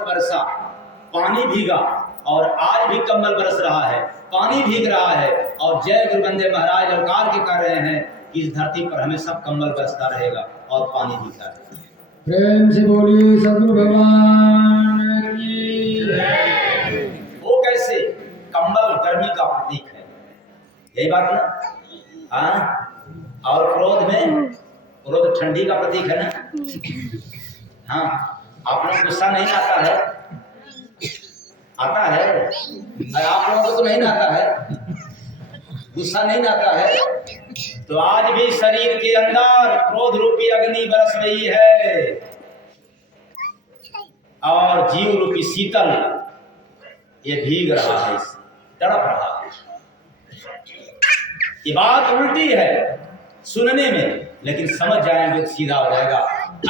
कंबल बरसा, पानी भीगा, और आज भी कंबल बरस रहा है, पानी भीग रहा है, और जय गुरु बंदे महाराज ललकार के कर रहे हैं कि इस धरती पर हमेशा कंबल बरसता रहेगा और पानी भीगता रहेगा। प्रेम से बोलिए सद्गुरु भगवान की जय। वो कैसे? कंबल गर्मी का प्रतीक है, यही बात ना? हाँ, और क्रोध ठंडी का प्रतीक है ना? हाँ, आपने गुस्सा नहीं आता है? आता है? अरे आप लोगों को तो नहीं आता है, गुस्सा नहीं आता है। तो आज भी शरीर के अंदर क्रोध रूपी अग्नि बरस रही है, और जीव रूपी शीतल ये भीग रहा है, तड़प रहा है। ये बात उल्टी है सुनने में, लेकिन समझ जाएंगे तो सीधा हो जाएगा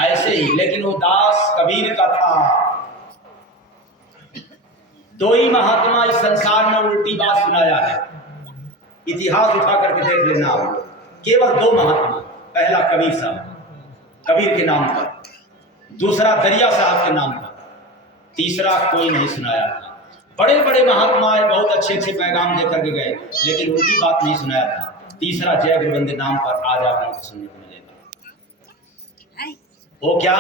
ऐसे ही। लेकिन वो दास कबीर का था। दो ही महात्मा इस संसार में उल्टी बात सुनाया है, इतिहास उठा करके देख लेना आप, केवल दो महात्मा। पहला कबीर साहब, कबीर के नाम पर, दूसरा दरिया साहब के नाम पर, तीसरा कोई नहीं सुनाया था। बड़े बड़े महात्मा बहुत अच्छे अच्छे पैगाम दे करके गए, लेकिन उल्टी बात नहीं सुनाया था। तीसरा जय गुरु बंदे नाम पर आज आप लोगों को सुनने को मिलेगा। वो क्या?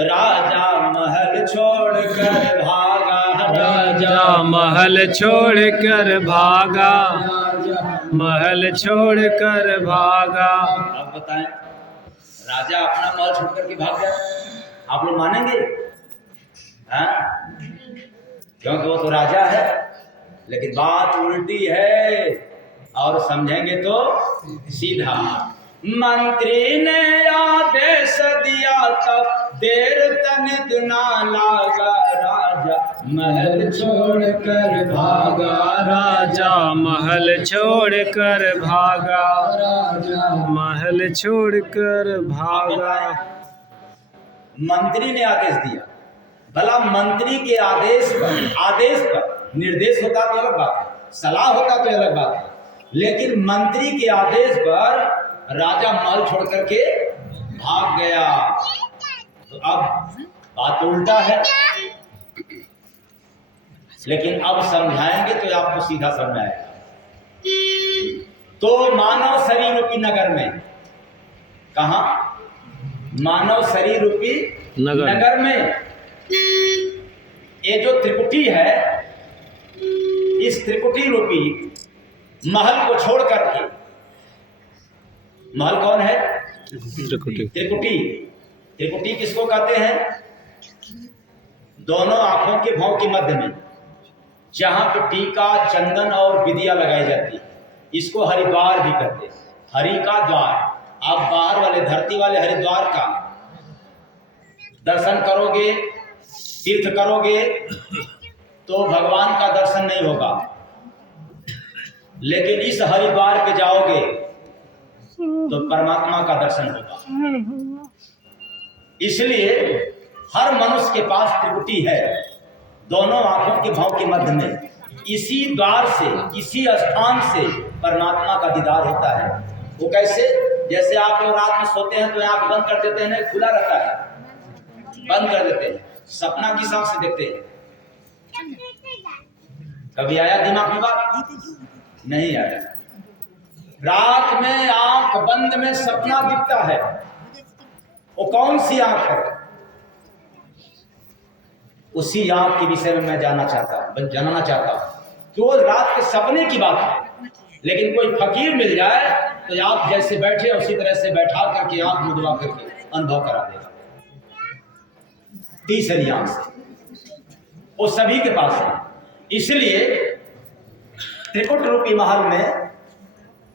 राजा महल छोड़कर भागा, राजा महल छोड़कर भागा, महल छोड़कर भागा। अब बताएं, राजा अपना महल छोड़कर के भाग गया, आप लोग मानेंगे? हाँ, क्योंकि वो तो राजा है, लेकिन बात उल्टी है, और समझेंगे तो सीधा। मंत्री ने आदेश दिया तब देर तनिक ना लागा, राजा महल छोड़कर भागा, राजा महल छोड़कर भागा, महल छोड़कर भागा। मंत्री ने आदेश दिया, भला मंत्री के आदेश पर निर्देश होता तो अलग बात है, सलाह होता तो अलग बात है, लेकिन मंत्री के आदेश पर राजा महल छोड़ करके भाग गया। तो अब बात उल्टा है, लेकिन अब समझाएंगे तो आपको सीधा समझ आएगा। तो मानव शरीर रूपी नगर में, कहा? मानव शरीर रूपी नगर में ये जो त्रिकुटी है, इस त्रिकुटी रूपी महल को छोड़ करके, महल कौन है? त्रिकुटी। त्रिकुटी। त्रिकुटी किसको कहते हैं? दोनों आंखों के भाव के मध्य में जहां पे टीका, चंदन और विदिया लगाई जाती है, इसको हरिद्वार भी कहते हैं। हरि का द्वार। आप बाहर वाले, धरती वाले हरिद्वार का दर्शन करोगे, तीर्थ करोगे, तो भगवान का दर्शन नहीं होगा, लेकिन इस हरिद्वार पे जाओगे तो परमात्मा का दर्शन होगा। इसलिए हर मनुष्य के पास त्रिकुटी है, दोनों आंखों के भाव के मध्य में। इसी द्वार से, इसी स्थान से परमात्मा का दीदार होता है। वो कैसे? जैसे आप लोग रात में सोते हैं तो आंख बंद कर देते हैं, खुला रहता है, बंद कर देते हैं, सपना किस आंख से देखते हैं? कभी आया दिमाग में बात? नहीं आया। रात में आंख बंद में सपना दिखता है, वो कौन सी आंख है? उसी आंख के विषय में मैं जानना चाहता हूं। केवल रात के सपने की बात है, लेकिन कोई फकीर मिल जाए तो आप जैसे बैठे उसी तरह से बैठा करके आंख मुदवा करके अनुभव करा देगा। तीसरी आंख से वो सभी के पास है। इसलिए त्रिकुट रूपी महल में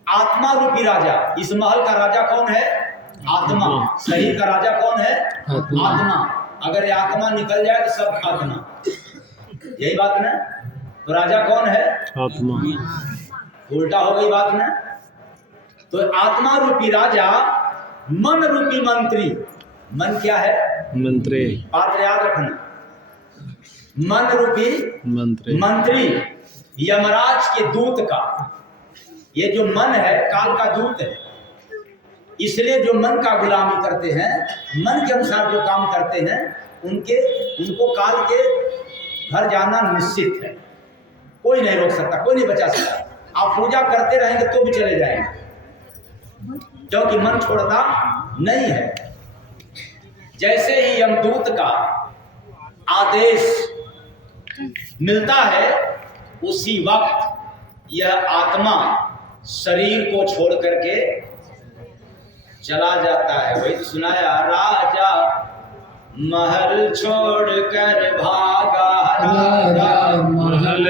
आत्मा रूपी राजा, इस महल का राजा कौन है? आत्मा। शरीर का राजा कौन है? आत्मा। अगर ये आत्मा निकल जाए तो सब खात्मा, यही बात ना? तो राजा कौन है? आत्मा। उल्टा हो गई बात ना? तो आत्मा रूपी राजा, मन रूपी मंत्री। मन क्या है? मंत्री। पात्र याद रखना। मन रूपी मंत्री, यमराज के दूत का। ये जो मन है काल का दूत है, इसलिए जो मन का गुलामी करते हैं, मन के अनुसार जो काम करते हैं, उनको काल के घर जाना निश्चित है, कोई नहीं रोक सकता, कोई नहीं बचा सकता। आप पूजा करते रहेंगे तो भी चले जाएंगे, क्योंकि मन छोड़ता नहीं है। जैसे ही यमदूत का आदेश मिलता है, उसी वक्त यह आत्मा शरीर को छोड़ करके चला जाता है। वही तो सुनाया, राजा महल छोड़ कर भागा, राजा महल